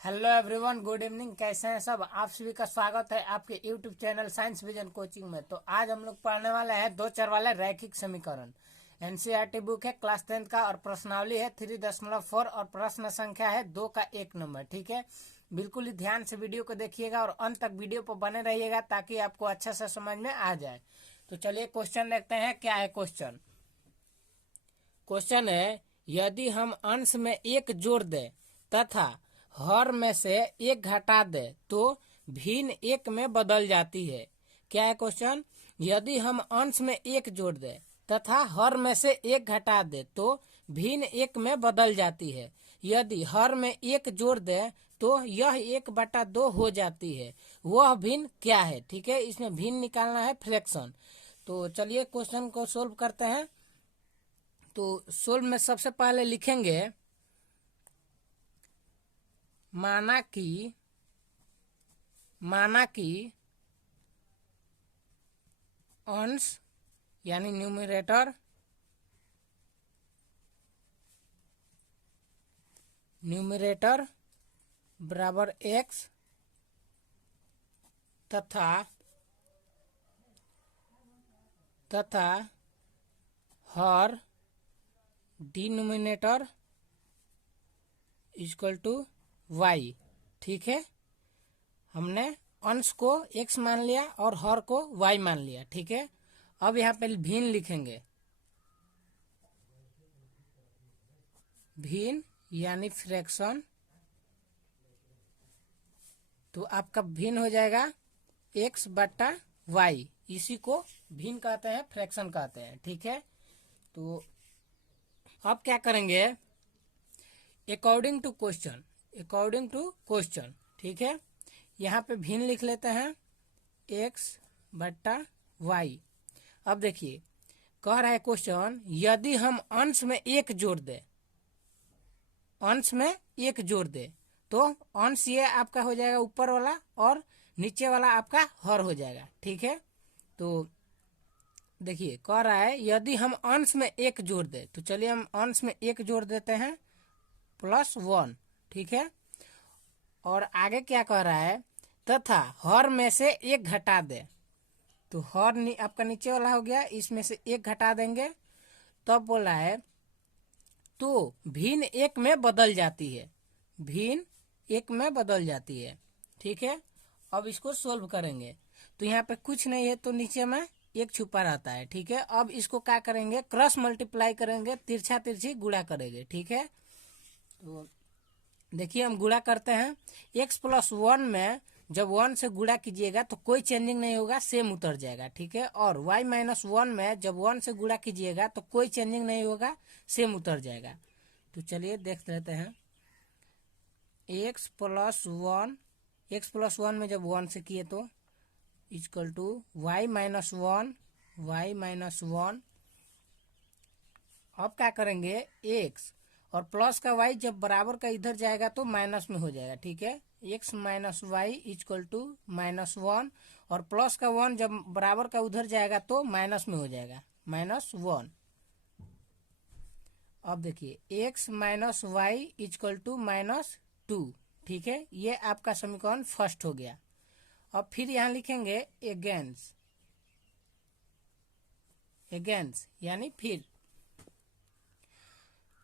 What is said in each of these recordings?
Hello everyone, good evening. कैसे हैं सब? आप सभी का स्वागत है आपके YouTube channel science vision coaching में। तो आज हम लोग पढ़ने वाले हैं दो चर वाले रैखिक समीकरण। एनसीईआरटी बुक है क्लास 10 का और प्रश्नावली है 3.4 और प्रश्न संख्या है 2 का 1 नंबर। ठीक है, बिल्कुल ही ध्यान से वीडियो को देखिएगा और अंत तक वीडियो पर बने रहिएगा ताकि आपको अच्छा से समझ में आ जाए। तो चलिए क्वेश्चन देखते हैं। क्या है क्वेश्चन? क्वेश्चन है, यदि हम अंश में एक जोड़ दें तथा हर में से एक घटा दे तो भिन्न एक में बदल जाती है। क्या है क्वेश्चन? यदि हम अंश में एक जोड़ दे तथा हर में से एक घटा दे तो भिन्न एक में बदल जाती है। यदि हर में एक जोड़ दे तो यह 1/2 हो जाती है। वह भिन्न क्या है? ठीक है, इसमें भिन्न निकालना है, फ्रैक्शन। तो चलिए क्वेश्चन को सोल्व करते हैं। तो सोल्व में सबसे पहले लिखेंगे, माना कि अंश यानी न्यूमरेटर बराबर x तथा हर डिनोमिनेटर इक्वल टू y। ठीक है, हमने अंश को x मान लिया और हर को y मान लिया। ठीक है, अब यहाँ पे भिन्न लिखेंगे। भिन्न यानी फ्रैक्शन, तो आपका भिन्न हो जाएगा x/y। इसी को भिन्न कहते हैं, फ्रैक्शन कहते हैं। ठीक है, तो अब क्या करेंगे? According to question. ठीक है, यहाँ पे भिन्न लिख लेते हैं x/y। अब देखिए, कह रहा है क्वेश्चन, यदि हम अंश में एक जोड़ दे तो अंश ये आपका हो जाएगा ऊपर वाला और नीचे वाला आपका हर हो जाएगा। ठीक है, तो देखिए कह रहा है यदि हम अंश में एक जोड़ दे, तो चलिए हम अंश में एक जोड़ देते हैं +1। ठीक है, और आगे क्या कह रहा है? तथा हर में से एक घटा दे। तो हर आपका नीचे वाला हो गया, इसमें से एक घटा देंगे, तब बोला है तो भिन्न एक में बदल जाती है। भिन्न एक में बदल जाती है। ठीक है, अब इसको सोल्व करेंगे। तो यहाँ पे कुछ नहीं है तो नीचे में एक छुपा रहता है। ठीक है, अब इसको क्या करेंगे? क्रॉस मल्टीप्लाई करेंगे, तिरछा तिरछी गुणा करेंगे। ठीक है, तो देखिए हम गुणा करते हैं। x+1 में जब 1 से गुणा कीजिएगा तो कोई चेंजिंग नहीं होगा, सेम उतर जाएगा। ठीक है, और y-1 में जब 1 से गुणा कीजिएगा तो कोई चेंजिंग नहीं होगा, सेम उतर जाएगा। तो चलिए देख लेते हैं। x+1 में जब 1 से किए तो इक्वल टू y-1। अब क्या करेंगे? x और प्लस का y जब बराबर का इधर जाएगा तो माइनस में हो जाएगा। ठीक है, x - y इक्वल टू -1 और प्लस का 1 जब बराबर का उधर जाएगा तो माइनस में हो जाएगा, -1। अब देखिए x - y इक्वल टू -2। ठीक है, ये आपका समीकरण फर्स्ट हो गया। अब फिर यहाँ लिखेंगे अगेंस्ट यानी फिर।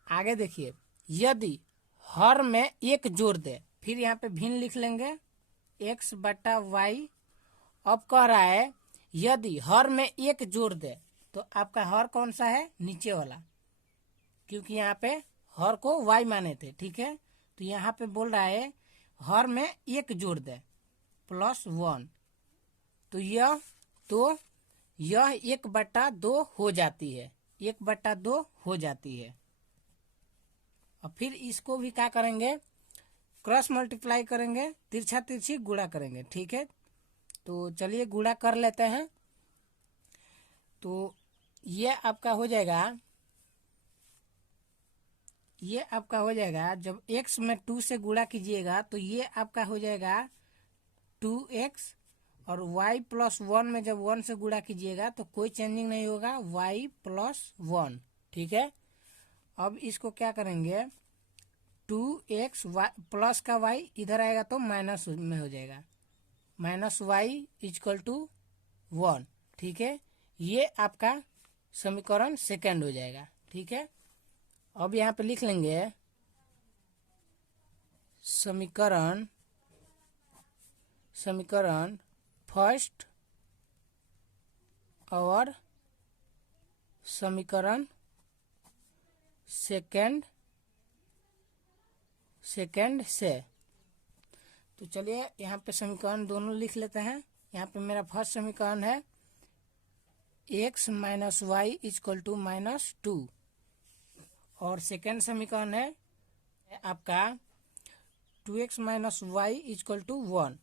आगे देखिए, यदि हर में एक जोड़ दे, फिर यहाँ पे भिन्न लिख लेंगे x/y। अब कह रहा है यदि हर में एक जोड़ दे, तो आपका हर कौन सा है? नीचे वाला, क्योंकि यहाँ पे हर को y माने थे। ठीक है, तो यहाँ पे बोल रहा है हर में एक जोड़ दे +1, तो यह 1/2 हो जाती है। 1/2 हो जाती है। और फिर इसको भी क्या करेंगे? क्रॉस मल्टीप्लाई करेंगे, तिरछा तिरछी गुणा करेंगे। ठीक है, तो चलिए गुणा कर लेते हैं। तो ये आपका हो जाएगा, जब x में 2 से गुणा कीजिएगा तो ये आपका हो जाएगा 2x, और y+1 में जब 1 से गुणा कीजिएगा तो कोई चेंजिंग नहीं होगा, y+1। ठीक है, अब इसको क्या करेंगे? 2x प्लस का y इधर आएगा तो माइनस में हो जाएगा, माइनस वाई इजकल टू 1। ठीक है, ये आपका समीकरण सेकंड हो जाएगा। ठीक है, अब यहाँ पे लिख लेंगे समीकरण फर्स्ट और समीकरण सेकंड से। तो चलिए यहाँ पे समीकरण दोनों लिख लेते हैं। यहाँ पे मेरा फर्स्ट समीकरण है x minus y is equal to -2 और सेकेंड समीकरण है आपका 2x minus y is equal to 1,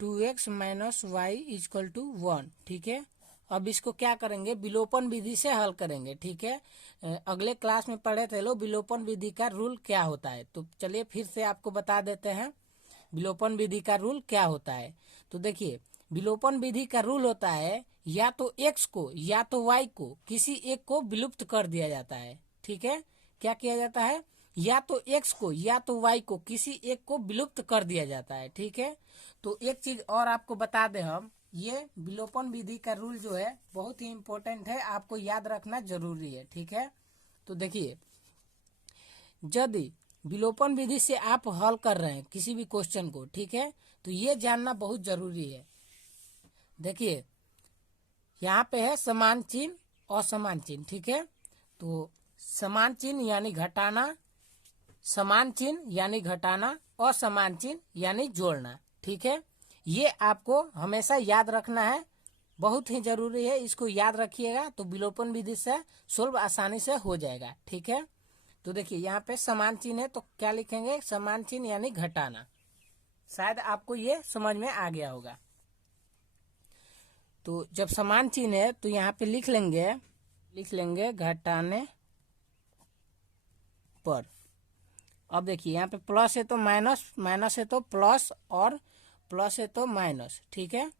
2x minus y is equal to 1। ठीक है, अब इसको क्या करेंगे, विलोपन विधि से हल करेंगे। ठीक है, अगले क्लास में पढ़े थे लोग विलोपन विधि का रूल क्या होता है, तो चलिए फिर से आपको बता देते हैं विलोपन विधि का रूल क्या होता है। तो देखिए, विलोपन विधि का रूल होता है या तो x को या तो y को किसी एक को विलुप्त कर दिया जाता है। ठीक है, क्या किया जाता है, या तो x को या तो y को किसी एक को विलुप्त कर दिया जाता है। ठीक है, तो एक चीज और आपको बता दें हम, ये विलोपन विधि का रूल जो है बहुत ही इम्पोर्टेंट है, आपको याद रखना जरूरी है। ठीक है, तो देखिए, यदि विलोपन विधि से आप हल कर रहे हैं किसी भी क्वेश्चन को, ठीक है, तो ये जानना बहुत जरूरी है। देखिए, यहाँ पे है समान चिन्ह असमान चिन्ह। ठीक है, तो समान चिन्ह यानी घटाना, समान चिन्ह यानी घटाना, असमान चिन्ह यानी जोड़ना। ठीक है, ये आपको हमेशा याद रखना है, बहुत ही जरूरी है, इसको याद रखिएगा तो विलोपन विधि से सोल्व आसानी से हो जाएगा। ठीक है, तो देखिए यहाँ पे समान चिन्ह है तो क्या लिखेंगे, समान चिन्ह यानी घटाना। शायद आपको ये समझ में आ गया होगा। तो जब समान चिन्ह है तो यहाँ पे लिख लेंगे घटाने पर। अब देखिए यहाँ पे प्लस है तो माइनस, माइनस है तो प्लस और प्लस है तो माइनस। ठीक है,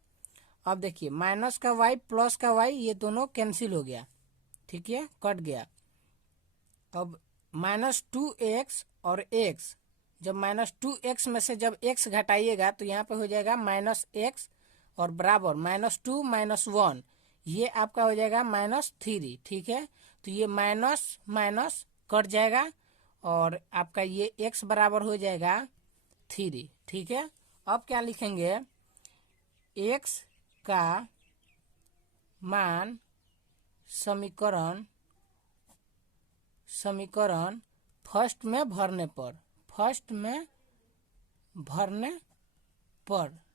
अब देखिए माइनस का y प्लस का y ये दोनों कैंसिल हो गया। ठीक है, कट गया। अब -2x और x, जब -2x में से जब x घटाइएगा तो यहाँ पे हो जाएगा -x और बराबर -2 -1, ये आपका हो जाएगा -3। ठीक है, तो ये माइनस माइनस कट जाएगा और आपका ये x बराबर हो जाएगा 3। ठीक है, अब क्या लिखेंगे, x का मान समीकरण फर्स्ट में भरने पर।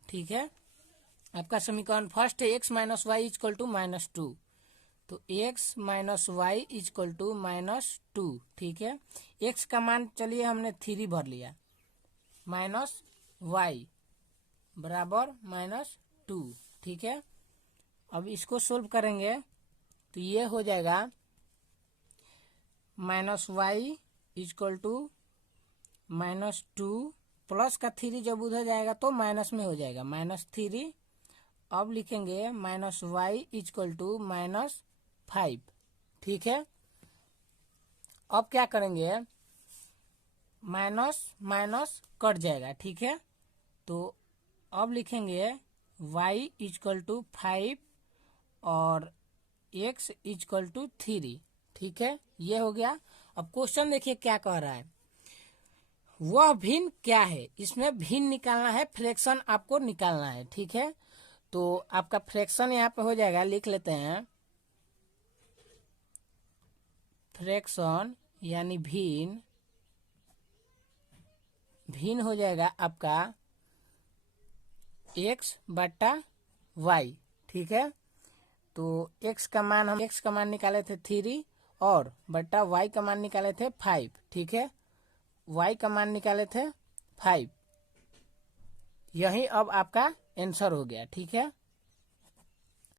ठीक है, आपका समीकरण फर्स्ट है x minus y is equal to -2, तो x minus y is equal to -2। ठीक है, x का मान चलिए हमने 3 भर लिया, माइनस वाई बराबर -2। ठीक है, अब इसको सोल्व करेंगे तो ये हो जाएगा -y इजकल टू -2 प्लस का 3 जब उधर जाएगा तो माइनस में हो जाएगा -3। अब लिखेंगे -y इजकल टू -5। ठीक है, अब क्या करेंगे, माइनस माइनस कट जाएगा। ठीक है, तो अब लिखेंगे y इजकल टू 5 और x इजकल टू 3। ठीक है, ये हो गया। अब क्वेश्चन देखिए क्या कह रहा है, वह भिन्न क्या है, इसमें भिन्न निकालना है, फ्रैक्शन आपको निकालना है। ठीक है, तो आपका फ्रैक्शन यहाँ पे हो जाएगा, लिख लेते हैं, फ्रैक्शन यानी भिन्न हो जाएगा आपका x बटा y। ठीक है, तो x का मान निकाले थे 3 और बटा y का मान निकाले थे 5। ठीक है, y का मान निकाले थे 5, यही अब आपका आंसर हो गया। ठीक है,